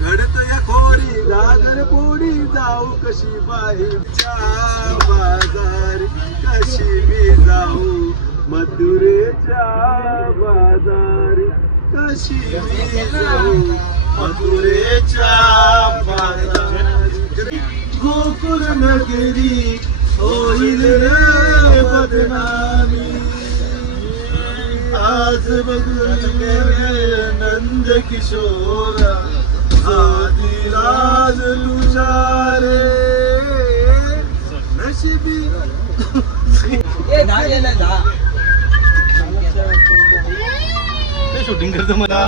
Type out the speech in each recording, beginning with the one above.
घडत या खोरी गागर पोडी जाऊ कशी बाहेरच्या बाजारी कशी मी जाऊ, मथुरेच्या बाजारी. कशी मी जाऊ, मथुरेच्या बाजारी. गोकुळ नगरी होईल रे बदनामी. आज नंद किशोरा. आदिराज तुझारे शूटिंग करतो मला.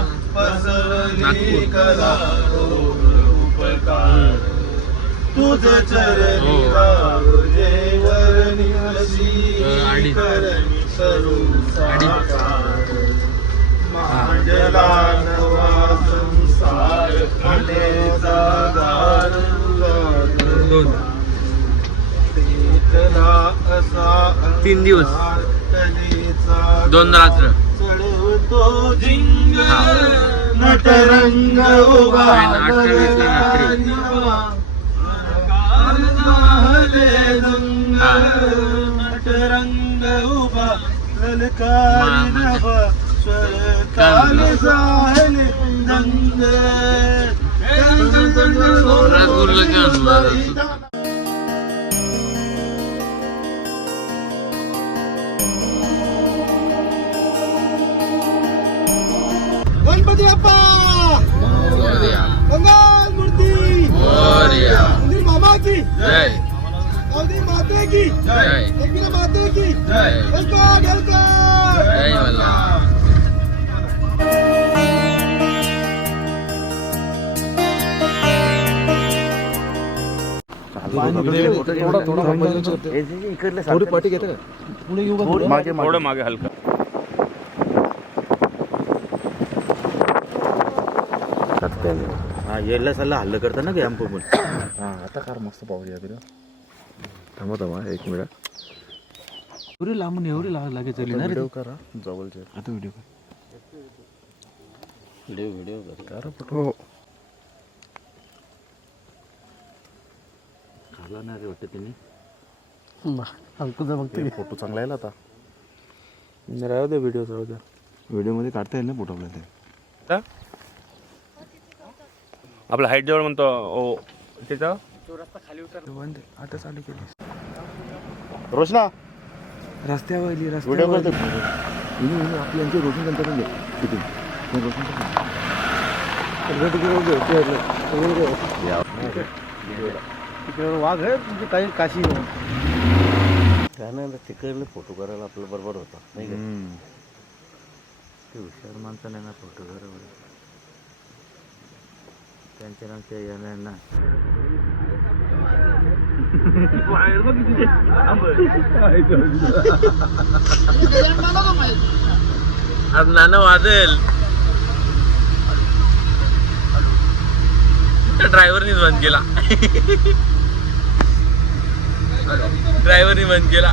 तुझ चरणी वरणी सरू मांडला नवा संसार दोन. तीन दिवस. दोन रात्र. नटरंग. नटरंग उभा काल झाले दंग रसगुल्ला घेऊन मला. गणपती बाप्पा मंगल मूर्ती मोरया. मंदिर मामा की जय मंदिर माते की जय एकविरा माते की जय वेलकम वेलकम जय मल्हार. थोडी पाठी घेते का मागे थोडं मागे हलका हा यायला सल्ला हल्लं करता ना गॅम्प पण. हा आता कार मस्त पाहूया तरी थांबा थांबा एक मिनिट. एवढी लांबून एवढी लाग लागे चालली ना रे व्हिडिओ करा जवळचे. आता व्हिडिओ व्हिडिओ व्हिडिओ करा हो. खाला नाही रे वाटतं त्यांनी ते. फोटो चांगला येईल आता. राहू दे व्हिडिओ राहू द्या व्हिडिओमध्ये काढता येईल ना फोटो आपल्याला ते? आपला हाईट जवळ म्हणतो ओ त्याचं बंद आता चालू केली रोशना रस्त्यावर व्हिडिओ करतो आपली यांची रोशन शूटिंग तिकडे वाघ आहे म्हणजे काही काशी त्यानं तिकडले फोटो करायला आपलं बरोबर होता नाही का? ते हुशार माणसं नाही ना फोटो करायला त्यांच्या ना ना आज नाना वादल ड्रायव्हरनीच बंद केला ड्रायव्हरनी बंद केला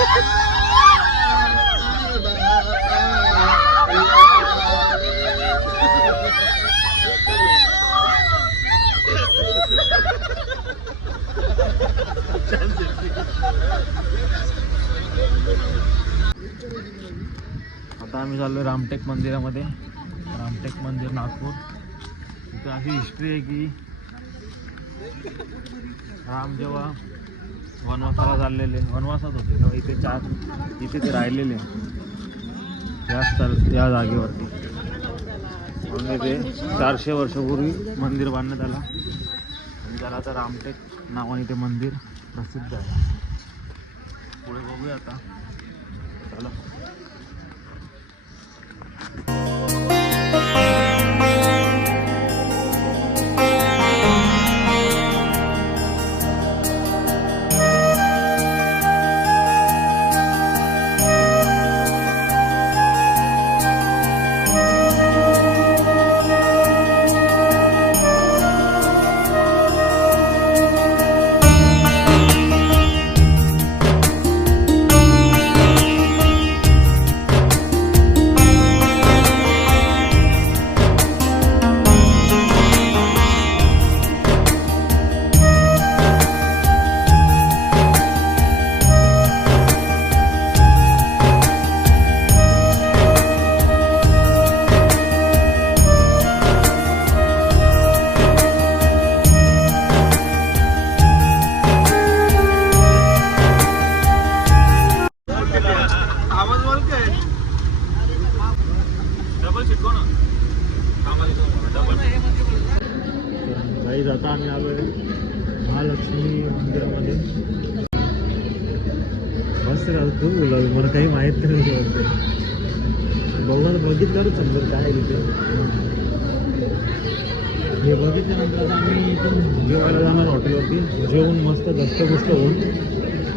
आता आम्ही चाललो रामटेक मंदिरामध्ये. रामटेक मंदिर नागपूर. तिथं अशी हिस्ट्री आहे की राम जेव्हा वनवासाला चाललेले वनवासात होते तेव्हा इथे चार इथे ते राहिलेले. त्या स्थळ त्या जागेवरती. म्हणून इथे चारशे वर्षापूर्वी मंदिर बांधण्यात आलं. आणि त्याला आता रामटेक नावाने ते मंदिर प्रसिद्ध आहे. पुढे बघूया आता. चला. काही जाता आम्ही आलोय महालक्ष्मी मंदिरामध्ये. मस्त घालतो खूप मला काही माहीत नाही बघून बघितलं समजेल काय तिथे हे बघितल्यानंतर आता आम्ही इथून जेवायला जाणार हॉटेलवरती. जेवून मस्त दस्तपुस्त होऊन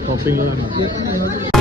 शॉपिंगला जाणार.